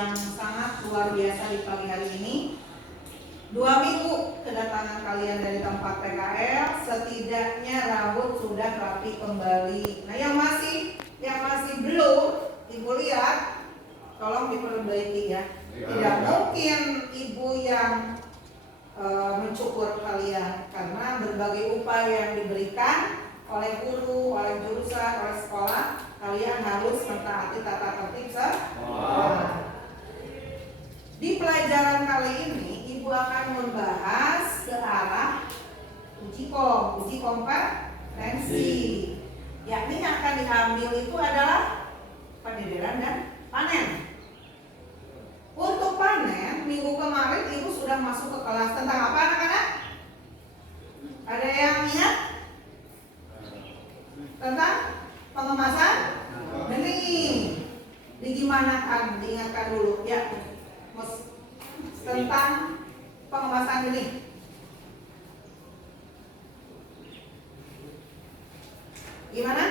yang sangat luar biasa di pagi hari ini. 2 minggu kedatangan kalian dari tempat PKL, setidaknya rambut sudah rapi kembali. Nah, yang masih belum, Ibu lihat, tolong diperbaiki ya. Tidak mungkin Ibu yang mencukur kalian, karena berbagai upaya yang diberikan oleh guru, oleh jurusan, oleh sekolah, kalian harus mentaati tata tertib sekolah. Di pelajaran kali ini Ibu akan membahas ke arah uji kompetensi. Yakni yang akan diambil itu adalah pendederan dan panen. Untuk panen, minggu kemarin Ibu sudah masuk ke kelas tentang apa anak-anak? Ada yang ingat? Tentang pengemasan benih. Digimanakan? Diingatkan dulu ya. Tentang pengemasan benih. Gimana?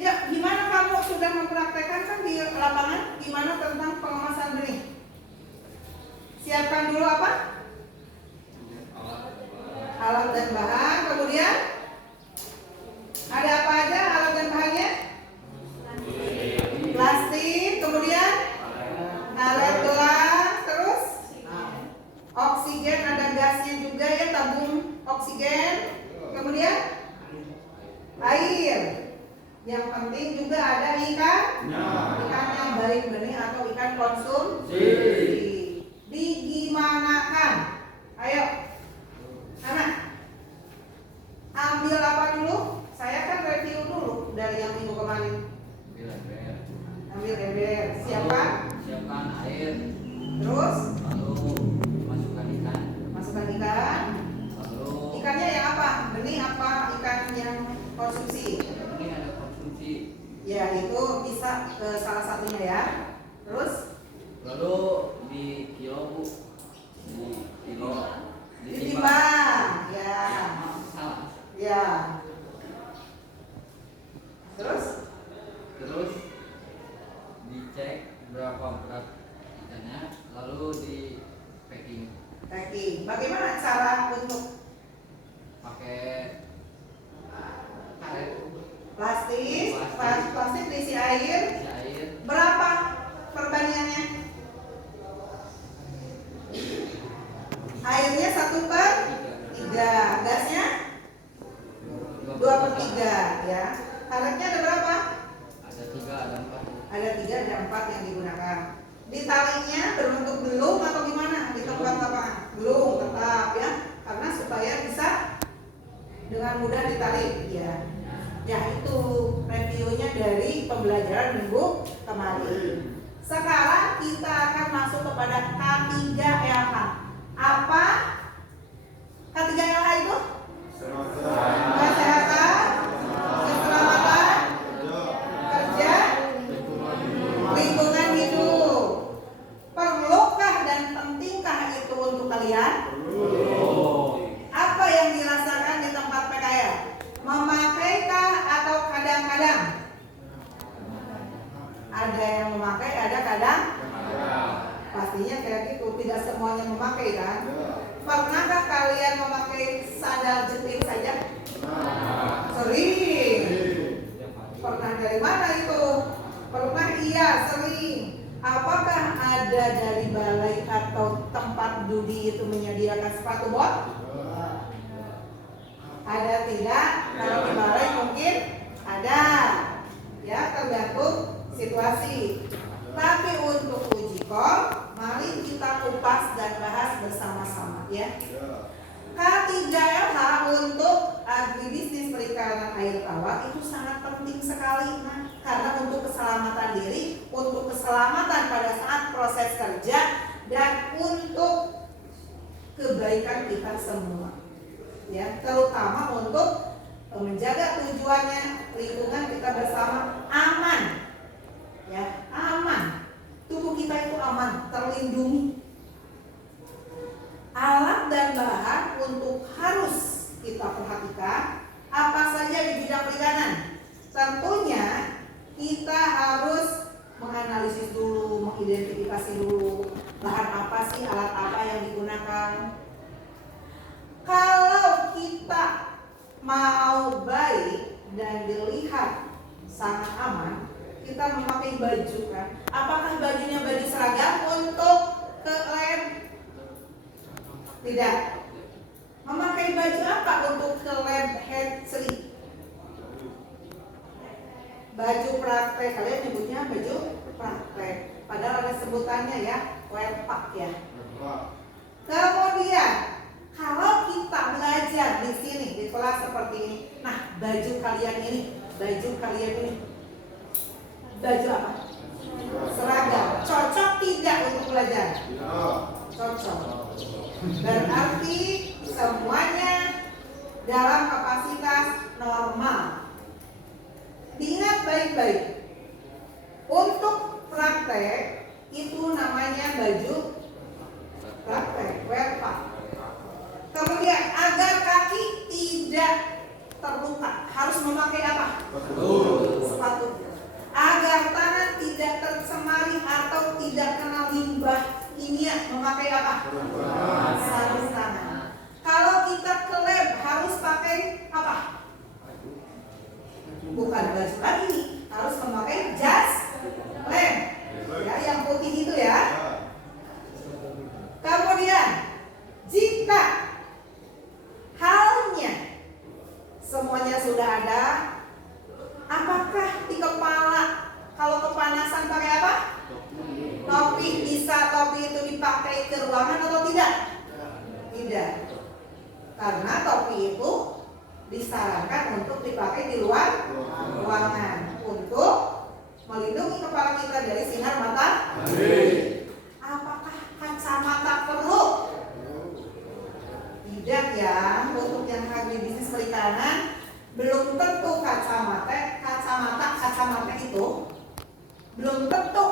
Ya, gimana kamu sudah mempraktekkan kan di lapangan? Gimana tentang pengemasan benih? Siapkan dulu apa? Alat dan bahan. Kemudian ada apa aja alat dan bahannya? Plastik, kemudian alat gelas, terus oksigen, ada gasnya juga ya, tabung oksigen, kemudian air. Yang penting juga ada ikan yang baik benih atau ikan konsumsi. Digimanakan? Ayo, anak, ambil apa dulu? Saya kan review dulu dari yang minggu kemarin. Ambil ember, siapkan air, terus lalu masukkan ikan, lalu ikannya yang apa? Benih apa ikan yang konsumsi? ini ada konsumsi, Ya, itu bisa ke salah satunya ya. Terus lalu di kilo, Bu, ditimbang ya. salah, Ya. Terus dicek berapa berat ikannya, lalu di packing bagaimana cara untuk pakai karet, plastik diisi air? isi air, Berapa perbandingannya? Airnya 1/3, gasnya 2/3 ya. Karetnya ada berapa? ada 3, ada 4. Ada 3, ada 4 yang digunakan. Di talinya berbentuk belum atau gimana? Di tempat lapangan? Belum, tetap ya. Karena supaya bisa dengan mudah ditarik ya. Ya, itu reviewnya dari pembelajaran minggu kemarin. Sekarang kita akan masuk kepada K3LH. Apa K3LH itu? Kesehatan, keselamatan kerja, lingkungan hidup. Perlukah dan pentingkah itu untuk kalian? Apa yang dirasakan di tempat PKL? Memakai atau kadang-kadang? Ada yang memakai, ada kadang? Pastinya kayak gitu, tidak semuanya memakai kan? Pernahkah kalian memakai sandal jepit saja? Sering. Pernah dari mana itu? Pernah, iya, sering. Apakah ada dari balai atau tempat judi itu menyediakan sepatu bot? Ada tidak? Kalau di balai mungkin ada. Ya, tergantung situasi. Tapi untuk uji kom, mari kita kupas dan bahas bersama-sama ya. K3LH untuk agribisnis perikanan air tawar itu sangat penting sekali, karena untuk keselamatan diri, untuk keselamatan pada saat proses kerja, dan untuk kebaikan kita semua ya, terutama untuk menjaga tujuannya lingkungan kita bersama aman ya, aman, tubuh kita itu aman, terlindungi. Alat dan bahan untuk harus kita perhatikan apa saja di bidang perikanan. Tentunya sangat aman kita memakai baju kan. Apakah bajunya baju seragam untuk ke lab? Tidak. Memakai baju apa untuk ke lab head 3? Baju praktek, kalian nyebutnya baju praktek. Padahal ada sebutannya ya, werpak ya. Kemudian kalau kita belajar di sini di kelas seperti ini, nah baju kalian ini, baju apa? Seragam. Cocok tidak untuk belajar? Cocok. Berarti semuanya dalam kapasitas normal. Diingat baik-baik. Untuk praktek itu namanya baju praktek, werpak. Kemudian agar kaki tidak terluka harus memakai apa? Sepatu. Agar tangan tidak tercemari atau tidak kena limbah kimia memakai apa? Sarung tangan. Kalau kita ke lab harus pakai apa? Bukan baju lagi, harus memakai jas lab. Ya, yang putih itu ya. Kemudian jika halnya semuanya sudah ada, apakah di kepala kalau kepanasan pakai apa? Topi. Bisa topi itu dipakai ke ruangan atau tidak? Tidak. Karena topi itu disarankan untuk dipakai di luar ruangan untuk melindungi kepala kita dari sinar matahari. Apakah kacamata perlu? Tidak ya. Untuk yang agribisnis perikanan belum tentu kacamata itu belum tentu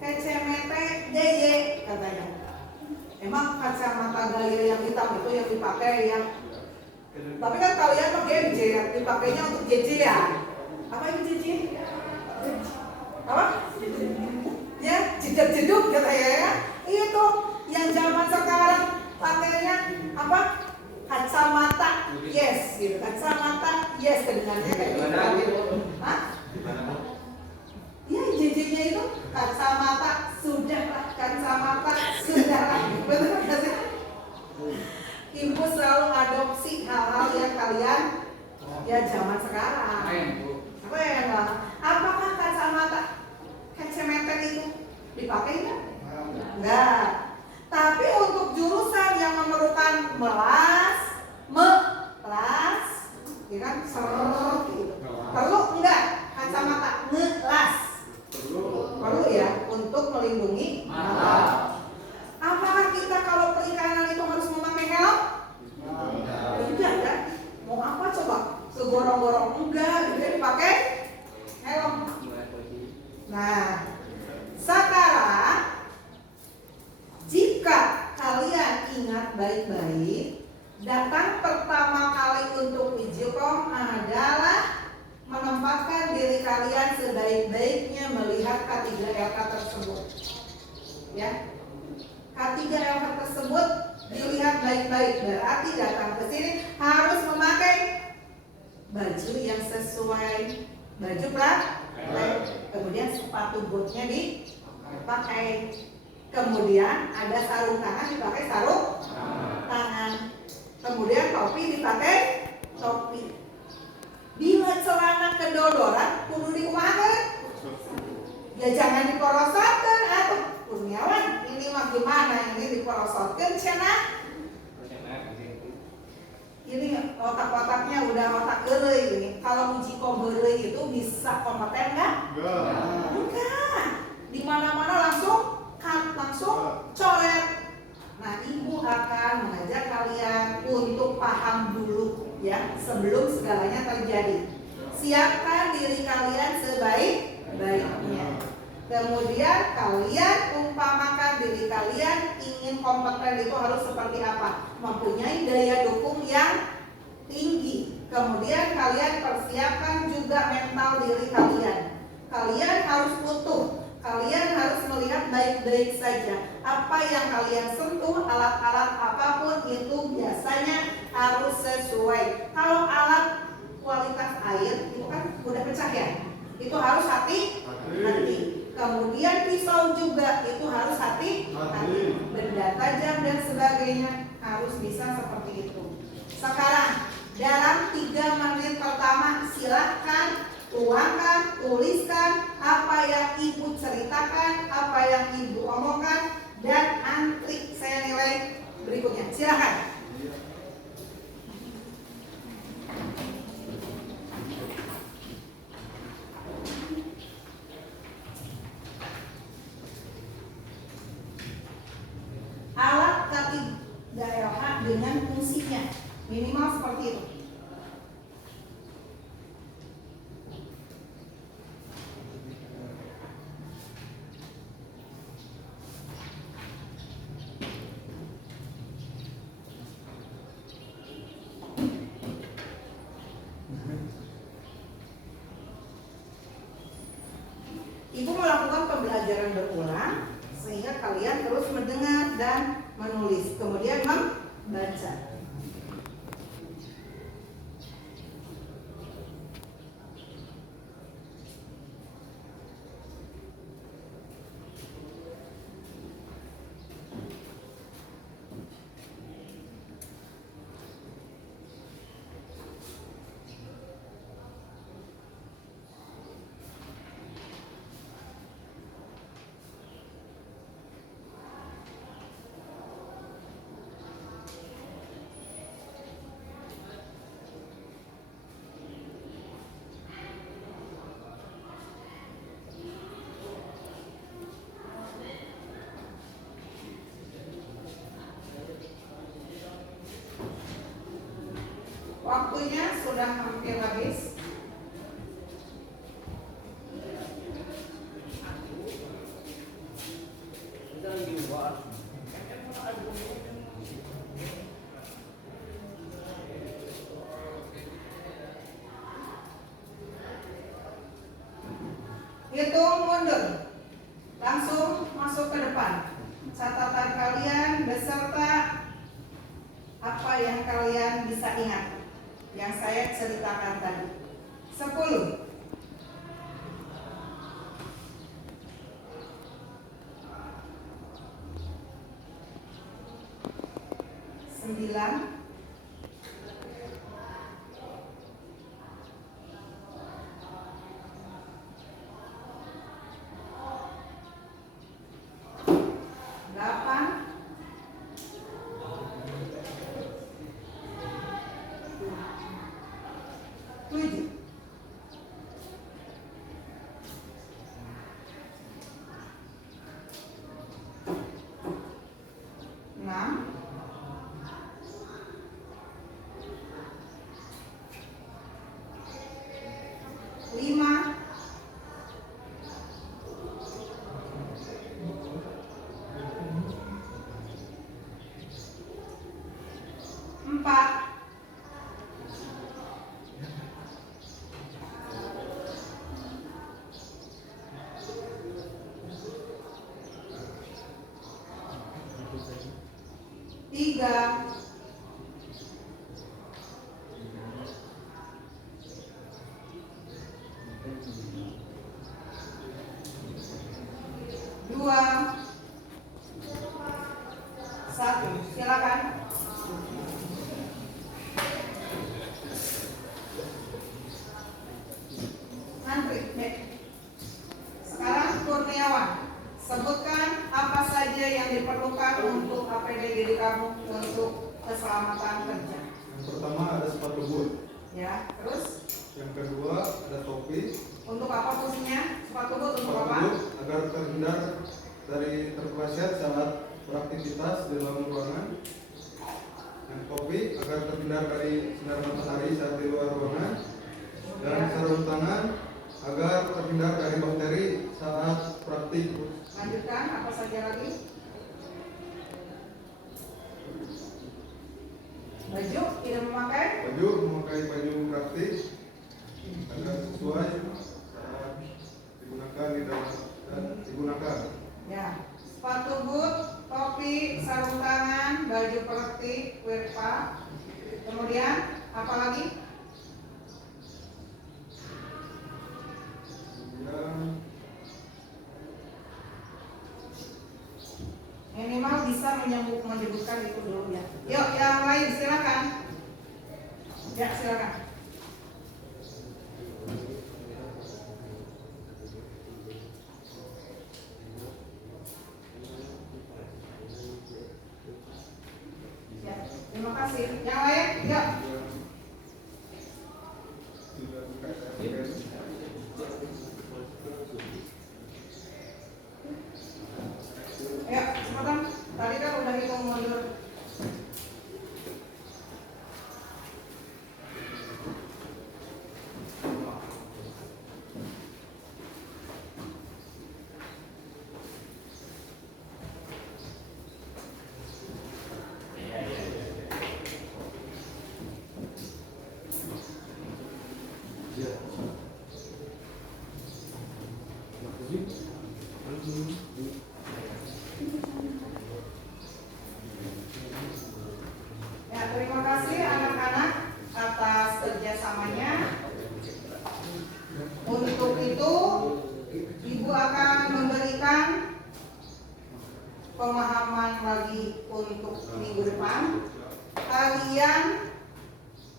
kacamata gaya katanya. Emang kacamata gaya yang hitam itu yang dipakai ya? Tapi kan kalian pakai JJ, dipakainya untuk JJ ya? Apa itu JJ? Apa? Ya, jeduk-jeduk katanya ya. Itu yang zaman sekarang pakainya apa? Kacamata yes, gitu. Kacamata yes kedengarannya kayak gitu. Hah? Ya, JJ-nya itu kacamata sudahlah, betul nggak sih? Ibu selalu adopsi hal-hal yang kalian ya zaman sekarang. Keren lah. Apakah kacamata itu dipakai nggak? Enggak. Tapi untuk jurusan yang memerlukan melas, ya kan, gitu. Perlu enggak kacamata ngelas? Perlu ya untuk melindungi mata. Apakah kita kalau perikanan itu harus memakai helm? Tidak kan? Mau apa coba? Segorong-gorong enggak, jadi pakai helm. Nah, sekarang jika kalian ingat baik-baik, datang pertama kali untuk Ijikom adalah menempatkan diri kalian sebaik-baiknya melihat K3LK tersebut. Ya, K3LK tersebut dilihat baik-baik. Berarti datang ke sini harus memakai baju yang sesuai, baju praktek. Kemudian sepatu bootnya dipakai. Kemudian ada sarung tangan, dipakai sarung tangan. Kemudian topi dipakai topi. Bila celana kedodoran kudu dikumahakeun. Ya jangan dikorosotkeun atuh. Kurniawan, ini mah gimana ini dikorosotkeun cenah? Ini otak-otaknya udah otak geuleuy ini. Kalau uji kombeuleuy itu bisa kompeten enggak? Enggak. Di mana-mana langsung coret. Nah, ibu akan mengajak kalian untuk paham dulu ya sebelum segalanya terjadi. Siapkan diri kalian sebaik-baiknya. Kemudian kalian umpamakan diri kalian ingin kompeten itu harus seperti apa? Mempunyai daya dukung yang tinggi. Kemudian kalian persiapkan juga mental diri kalian. Kalian harus utuh. Kalian harus melihat baik-baik saja. Apa yang kalian sentuh, alat-alat apapun itu biasanya harus sesuai. Kalau alat kualitas air itu kan itu harus hati-hati. Kemudian pisau juga itu harus hati-hati. Benda tajam dan sebagainya harus bisa seperti itu. Sekarang dalam 3 menit pertama silahkan tuangkan, tuliskan apa yang ibu ceritakan, apa yang ibu omongkan, dan antri saya nilai berikutnya. Silahkan. Alat kaki daerah dengan fungsinya minimal seperti itu. Ibu melakukan pembelajaran berulang sehingga kalian terus mendengar dan menulis, kemudian membaca. Waktunya sudah hampir habis. Hitung mundur. Langsung masuk ke depan. Catatan kalian beserta apa yang kalian bisa ingat yang saya ceritakan tadi. 10, 9, 8, 7, 6, 5, 4, 3, 2, 1. Silakan. Antri, Dek. Sekarang Kurniawan, sebutkan apa saja yang diperlukan untuk APD diri kamu untuk keselamatan kerja. Yang pertama ada sepatu boot. Ya, terus Yang kedua ada topi. untuk apa fungsinya? Sepatu boot untuk Sepatu apa? boot agar terhindar dari terpeleset saat beraktivitas di dalam ruangan. Yang topi agar terhindar dari sinar matahari saat di luar ruangan. Dan sarung tangan agar terhindar dari bakteri saat praktik. Lanjutkan, apa saja lagi? Baju tidak memakai? Memakai baju praktik agar sesuai saat digunakan di dalam dan digunakan. Ya, sepatu boot, topi, sarung tangan, baju praktik, WFA. Kemudian apa lagi? menyebutkan itu dulu ya. Yuk, yang lain silakan. Ya, silakan. Ya, terima kasih. Yang lain, yuk. Ya, kesempatan. Tadi kan udah hitung mundur. Ya, terima kasih anak-anak atas kerjasamanya. Untuk itu, Ibu akan memberikan pemahaman lagi untuk minggu depan. Kalian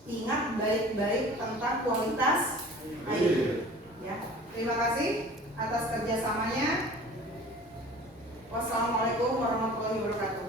ingat baik-baik tentang kualitas air. Ya, terima kasih atas kerjasamanya. Wassalamualaikum warahmatullahi wabarakatuh.